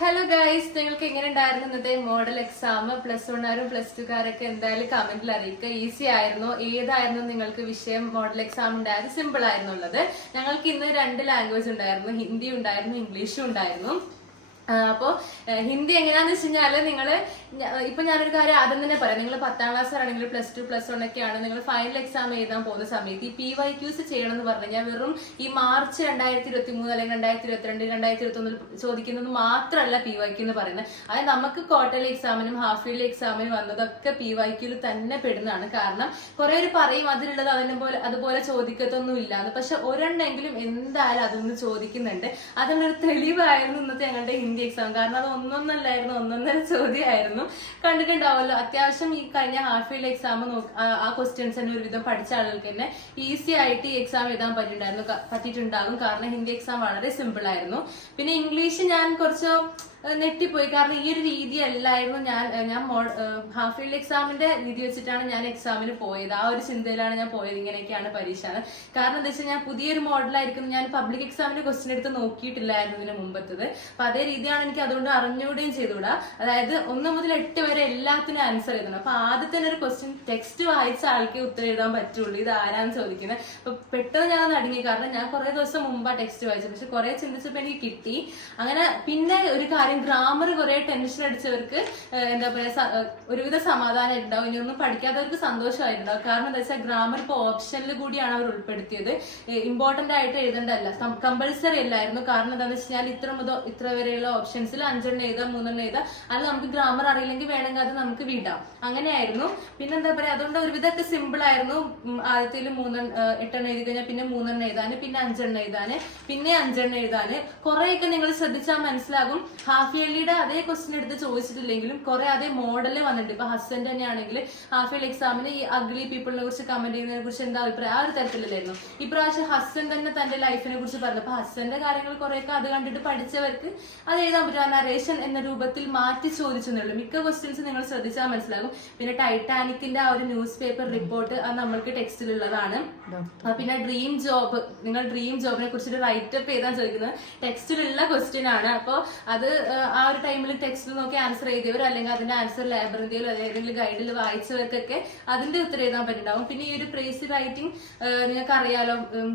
Hello guys നിങ്ങൾക്ക് എങ്ങനെ ഉണ്ടായിരുന്നു ഇന്നത്തെ മോഡൽ എക്സാം പ്ലസ് വണ്ണാരും പ്ലസ് ടുക്കാരൊക്കെ എന്തായാലും കമന്റിൽ അറിയിക്കുക. ഈസി ആയിരുന്നു. ഏതായിരുന്നു നിങ്ങൾക്ക് വിഷയം മോഡൽ എക്സാം ഉണ്ടായത് സിമ്പിൾ ആയിരുന്നുള്ളത് ഞങ്ങൾക്ക് ഇന്ന് രണ്ട് ലാംഗ്വേജ് ഉണ്ടായിരുന്നു. ഹിന്ദി ഉണ്ടായിരുന്നു ഇംഗ്ലീഷും ഉണ്ടായിരുന്നു. ആ, അപ്പോ ഹിന്ദി എങ്ങനെയാന്ന് വെച്ച് കഴിഞ്ഞാൽ നിങ്ങൾ ഇപ്പൊ ഞാനൊരു കാര്യം ആദ്യം തന്നെ പറയാം. നിങ്ങൾ പത്താം ക്ലാസ് ആണെങ്കിൽ പ്ലസ് ടു പ്ലസ് വൺ ഒക്കെയാണ്. നിങ്ങൾ ഫൈനൽ എക്സാം എഴുതാൻ പോകുന്ന സമയത്ത് ഈ പി വൈ ക്യൂസ് ചെയ്യണം എന്ന് പറഞ്ഞു കഴിഞ്ഞാൽ വെറും ഈ മാർച്ച് രണ്ടായിരത്തി ഇരുപത്തി മൂന്ന് അല്ലെങ്കിൽ രണ്ടായിരത്തി ഇരുപത്തിരണ്ട് രണ്ടായിരത്തി ഇരുപത്തി ഒന്നിൽ ചോദിക്കുന്നത് മാത്രമല്ല പി വൈ ക്യൂ എന്ന് പറയുന്നത്. അത് നമുക്ക് ക്വാർട്ടർലി എക്സാമിനും ഹാഫ് ഇയർലി എക്സാമിനും വന്നതൊക്കെ പി വൈ ക്യൂൽ തന്നെ പെടുന്നതാണ്. കാരണം കുറെ പേര് പറയും അതിലുള്ളത് അതിനെ പോലെ അതുപോലെ ചോദിക്കത്തൊന്നും ഇല്ലാന്ന് പക്ഷെ ഒരെണ്ണെങ്കിലും എന്തായാലും അതൊന്ന് ചോദിക്കുന്നുണ്ട്. അതിനൊരു തെളിവായിരുന്നു ഇന്നത്തെ ഞങ്ങളുടെ എക്സാം കാരണം അത് ഒന്നൊന്നല്ലായിരുന്നു ഒന്നൊന്നര ചോദ്യമായിരുന്നു. കണ്ടിട്ടുണ്ടാവുമല്ലോ അത്യാവശ്യം ഈ കഴിഞ്ഞ ഹാഫ് ഇയർ എക്സാം ആ ക്വസ്റ്റ്യൻസ് തന്നെ ഒരുവിധം പഠിച്ച ആളുകൾക്ക് തന്നെ ഈസി ആയിട്ട് ഈ എക്സാം എഴുതാൻ പറ്റിയിട്ടുണ്ടായിരുന്നു. പറ്റിയിട്ടുണ്ടാകും. കാരണം ഹിന്ദി എക്സാം വളരെ സിമ്പിൾ ആയിരുന്നു. പിന്നെ ഇംഗ്ലീഷ് ഞാൻ കുറച്ച് നെട്ടിപ്പോയി കാരണം ഈ ഒരു രീതി അല്ലായിരുന്നു ഞാൻ ഞാൻ ഹാഫ് ഇയർലി എക്സാമിന്റെ രീതി വെച്ചിട്ടാണ് ഞാൻ എക്സാമിന് പോയത്. ആ ഒരു ചിന്തയിലാണ് ഞാൻ പോയത്. ഇങ്ങനെയൊക്കെയാണ് പരീക്ഷ കാരണം എന്താ വെച്ചാൽ ഞാൻ പുതിയൊരു മോഡലായിരിക്കും ഞാൻ പബ്ലിക് എക്സാമിന്റെ ക്വസ്റ്റ്യൻ എടുത്ത് നോക്കിയിട്ടില്ലായിരുന്നു ഇതിന് മുമ്പത്തത്. അപ്പൊ അതേ രീതിയാണ് എനിക്ക് അതുകൊണ്ട് അറിഞ്ഞുകൂടെയും ചെയ്തുകൂടാ. അതായത് ഒന്ന് മുതൽ എട്ട് വരെ എല്ലാത്തിനും ആൻസർ എഴുതണം. അപ്പൊ ആദ്യത്തെ ഒരു ക്വസ്റ്റ്യൻ ടെക്സ്റ്റ് വായിച്ച ആൾക്കേ ഉത്തരം എഴുതാൻ പറ്റുള്ളൂ. ഇത് ആരാന്ന് ചോദിക്കുന്നത്? അപ്പൊ പെട്ടെന്ന് ഞാൻ അടങ്ങി. കാരണം ഞാൻ കുറെ ദിവസം മുമ്പാ ടെക്സ്റ്റ് വായിച്ചത്. പക്ഷെ കുറെ ചിന്തിച്ചപ്പോൾ എനിക്ക് കിട്ടി. അങ്ങനെ പിന്നെ ഒരു കാര്യം ഗ്രാമർ കുറെ ടെൻഷൻ അടിച്ചവർക്ക് എന്താ പറയാ ഒരുവിധ സമാധാനം ഉണ്ടാവും ഇനി ഒന്നും പഠിക്കാത്തവർക്ക് സന്തോഷമായിട്ടുണ്ടാവും. കാരണം എന്താ വെച്ചാൽ ഗ്രാമർ ഇപ്പോൾ ഓപ്ഷനിൽ കൂടിയാണ് അവർ ഉൾപ്പെടുത്തിയത്. ഇമ്പോർട്ടന്റ് ആയിട്ട് എഴുതേണ്ടല്ല കമ്പൾസറി അല്ലായിരുന്നു. കാരണം എന്താണെന്ന് കഴിഞ്ഞാൽ ഇത്ര മുതൽ ഇത്ര വരെയുള്ള ഓപ്ഷൻസിൽ അഞ്ചെണ്ണം എഴുതാം മൂന്നെണ്ണം എഴുതാം. അല്ല നമുക്ക് ഗ്രാമർ അറിയില്ലെങ്കിൽ വേണമെങ്കിൽ അത് നമുക്ക് വിടാം. അങ്ങനെയായിരുന്നു. പിന്നെ എന്താ പറയാ അതുകൊണ്ട് ഒരുവിധമൊക്കെ സിമ്പിൾ ആയിരുന്നു. ആദ്യത്തിൽ മൂന്നെണ്ണം എട്ടെണ്ണം എഴുതി കഴിഞ്ഞാൽ പിന്നെ മൂന്നെണ്ണം എഴുതാന് പിന്നെ അഞ്ചെണ്ണം എഴുതാന് പിന്നെ അഞ്ചെണ്ണം എഴുതാന്. കുറെയൊക്കെ നിങ്ങൾ ശ്രദ്ധിച്ചാൽ മനസ്സിലാകും. ഹാഫ് ഇയർലിയുടെ അതേ ക്വസ്റ്റ്യൻ എടുത്ത് ചോദിച്ചിട്ടില്ലെങ്കിലും കുറെ അതേ മോഡൽ വന്നിട്ടുണ്ട്. ഇപ്പൊ ഹസ്ബൻഡ് തന്നെ ആണെങ്കിൽ ഹാഫ് ഇയർലി എക്സാമിന് ഈ അഗ്ലി പീപ്പിളിനെ കുറിച്ച് കമന്റ് ചെയ്യുന്നതിനെ കുറിച്ച് എന്താ അഭിപ്രായം? ആ ഒരു തരത്തിലല്ലായിരുന്നു. ഇപ്രാവശ്യം ഹസ്ബൻഡ് തന്നെ തന്റെ ലൈഫിനെ കുറിച്ച് പറഞ്ഞു. അപ്പൊ ഹസ്ബൻഡിന്റെ കാര്യങ്ങൾ കുറെയൊക്കെ അത് കണ്ടിട്ട് പഠിച്ചവർക്ക് അത് എഴുതാൻ പറ്റും നറേഷൻ നരേഷൻ എന്ന രൂപത്തിൽ മാറ്റി ചോദിച്ചെന്നുള്ളൂ മിക്ക ക്വസ്റ്റ്യൻസ് നിങ്ങൾ ശ്രദ്ധിച്ചാൽ മനസ്സിലാകും. പിന്നെ ടൈറ്റാനിക്കിന്റെ ആ ഒരു ന്യൂസ് പേപ്പർ റിപ്പോർട്ട് അത് നമ്മൾക്ക് ടെക്സ്റ്റിലുള്ളതാണ് ഉള്ളതാണ്. പിന്നെ ഡ്രീം ജോബ് നിങ്ങൾ ഡ്രീം ജോബിനെ കുറിച്ചിട്ട് റൈറ്റപ്പ് ചെയ്താൽ ചോദിക്കുന്നത്? ടെക്സ്റ്റിലുള്ള ക്വസ്റ്റ്യൻ ആണ്. അപ്പോൾ അത് ആ, ഒരു ടൈമിൽ ടെക്സ്റ്റ് നോക്കി ആൻസർ എഴുതിയവർ അല്ലെങ്കിൽ അതിന്റെ ആൻസർ ലൈബ്രറിയിലോ ഏതെങ്കിലും ഗൈഡിൽ വായിച്ചവർക്കൊക്കെ അതിന്റെ ഉത്തരം എഴുതാൻ പറ്റുണ്ടാവും പിന്നെ ഈ ഒരു പ്രേസ് റൈറ്റിംഗ് നിങ്ങൾക്ക് അറിയാലോ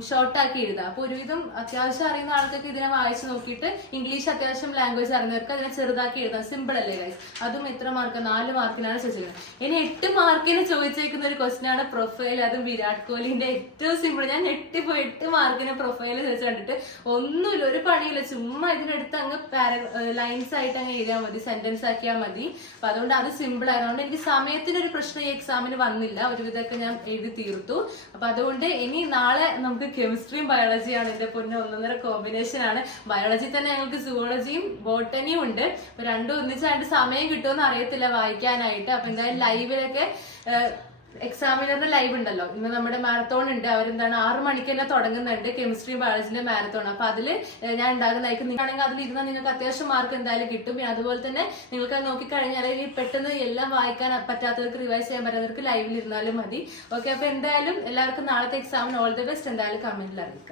ഷോർട്ടാക്കി എഴുതാം. അപ്പോൾ ഒരുവിധം അത്യാവശ്യം അറിയുന്ന ആൾക്കൊക്കെ ഇതിനെ വായിച്ചു നോക്കിയിട്ട് ഇംഗ്ലീഷ് അത്യാവശ്യം ലാംഗ്വേജ് അറിയുന്നവർക്ക് അതിനെ ചെറുതാക്കി എഴുതാം. സിമ്പിൾ അല്ലേ ഗൈസ് അതും എത്ര മാർക്ക് നാല് മാർക്കിനാണ് ചോദിച്ചിരിക്കുന്നത് ഇനി എട്ട് മാർക്കിന് ചോദിച്ചേക്കുന്ന ഒരു ക്വസ്റ്റൻ ആണ് പ്രൊഫൈൽ അതും വിരാട് കോഹ്ലിന്റെ ഏറ്റവും സിമ്പിൾ ഞാൻ ഞെട്ടിപ്പോയി. എട്ട് മാർക്കിന് പ്രൊഫൈൽ ചോദിച്ചു കണ്ടിട്ട് ഒന്നുമില്ല ഒരു പണിയില്ല. ചുമ്മാ ഇതിനടുത്ത് അങ്ങ് പാര ലൈൻസ് ആയിട്ട് അങ്ങ് എഴുതിയാൽ മതി സെന്റൻസ് ആക്കിയാൽ മതി. അപ്പൊ അതുകൊണ്ട് അത് സിമ്പിൾ ആയതുകൊണ്ട് എനിക്ക് സമയത്തിനൊരു പ്രശ്നം ഈ എക്സാമിന് വന്നില്ല. ഒരുവിധമൊക്കെ ഞാൻ എഴുതി തീർത്തു. അപ്പൊ അതുകൊണ്ട് ഇനി നാളെ നമുക്ക് കെമിസ്ട്രിയും ബയോളജിയാണ് എന്റെ പൊന്നെ ഒന്നൊന്നര കോമ്പിനേഷൻ ആണ്. ബയോളജി തന്നെ ഞങ്ങൾക്ക് സുവോളജിയും ബോട്ടനിയും ഉണ്ട്. അപ്പൊ രണ്ടും ഒന്നിച്ചായിട്ട് സമയം കിട്ടുമെന്ന് അറിയത്തില്ല വായിക്കാനായിട്ട്. അപ്പൊ എന്തായാലും ലൈവിലൊക്കെ എക്സാമിനറിന്റെ ലൈവ് ഉണ്ടല്ലോ. ഇന്ന് നമ്മുടെ മാരത്തോൺ ഉണ്ട്. അവരെന്താണ്? ആറ് മണിക്ക് തന്നെ തുടങ്ങുന്നുണ്ട് കെമിസ്ട്രി ബയോളജിന്റെ മാരത്തോൺ അപ്പൊ ഏഹ് ഞാൻ ഉണ്ടാകുന്നതായിരിക്കും നിങ്ങളാണെങ്കിൽ അതിൽ ഇരുന്നാൽ നിങ്ങൾക്ക് അത്യാവശ്യം മാർക്ക് എന്തായാലും കിട്ടും. പിന്നെ അതുപോലെ തന്നെ നിങ്ങൾക്ക് അത് നോക്കിക്കഴിഞ്ഞാൽ ഇനി പെട്ടെന്ന് എല്ലാം വായിക്കാൻ പറ്റാത്തവർക്ക് റിവൈസ് ചെയ്യാൻ പറ്റാത്തവർക്ക് ലൈവിൽ ഇരുന്നാലും മതി. ഓക്കെ അപ്പൊ എന്തായാലും എല്ലാവർക്കും നാളത്തെ എക്സാമിന് ഓൾ ദി ബെസ്റ്റ് എന്തായാലും കമന്റിൽ അറിയിക്കാം.